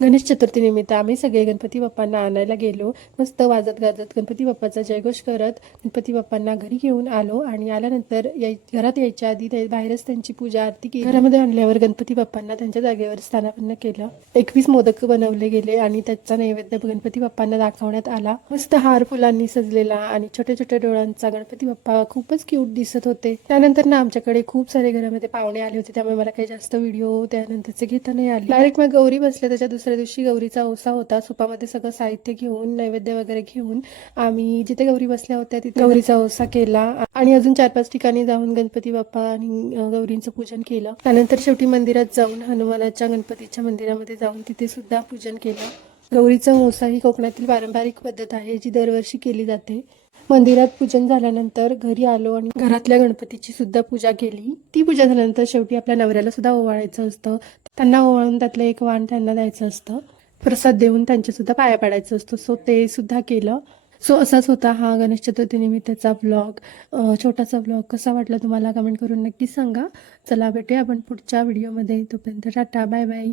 गणेश चतुर्थीनिमित्त आम्ही सगळे गणपती बाप्पांना आणायला गेलो. मस्त वाजत गाजत गणपती बाप्पाचा जयघोष करत गणपती बाप्पांना घरी घेऊन आलो आणि आल्यानंतर घरात यायच्या आधी बाहेरच त्यांची पूजा आरती केली. घरामध्ये आणल्यावर गणपती बाप्पांना त्यांच्या जागेवर स्थानापन्न केलं. 21 मोदक बनवले गेले आणि त्याचा नैवेद्य गणपती बाप्पांना दाखवण्यात आला. मस्त हार फुलांनी सजलेला आणि छोट्या छोट्या डोळ्यांचा गणपती बाप्पा खूपच क्यूट दिसत होते. त्यानंतर ना आमच्याकडे खूप सारे घरामध्ये पाहुणे आले होते, त्यामुळे मला काही जास्त व्हिडिओ त्यानंतरचे घेता नाही आले. डायरेक्ट मग गौरी बसले, त्याच्या दुसऱ्या दिवशी गौरीचा ओसा होता. सुपामध्ये सगळं साहित्य घेऊन नैवेद्य वगैरे घेऊन आम्ही जिथे गौरी बसल्या होत्या तिथे गौरीचा ओसा केला आणि अजून 4-5 ठिकाणी जाऊन गणपती बाप्पा आणि गौरींचं पूजन केलं. त्यानंतर शेवटी मंदिरात जाऊन हनुमानाच्या गणपतीच्या मंदिरामध्ये जाऊन तिथे सुद्धा पूजन केलं. गौरीचा ओसा ही कोकणातील पारंपरिक पद्धत आहे जी दरवर्षी केली जाते. मंदिरात पूजन झाल्यानंतर घरी आलो आणि घरातल्या गणपतीची सुद्धा पूजा केली. ती पूजा झाल्यानंतर शेवटी आपल्या नवऱ्याला सुद्धा ओवाळायचं असतं. त्यांना ओवाळून त्यातलं एक वाण त्यांना द्यायचं असतं. प्रसाद देऊन त्यांच्या सुद्धा पाया पाडायचं असतं. सो ते सुद्धा केलं. सो असाच होता हा गणेश चतुर्थी निमित्ताचा ब्लॉग. छोटासा ब्लॉग कसा वाटला तुम्हाला कमेंट करून नक्की सांगा. चला भेटूया आपण पुढच्या व्हिडिओमध्ये. तोपर्यंत टाटा, बाय बाय.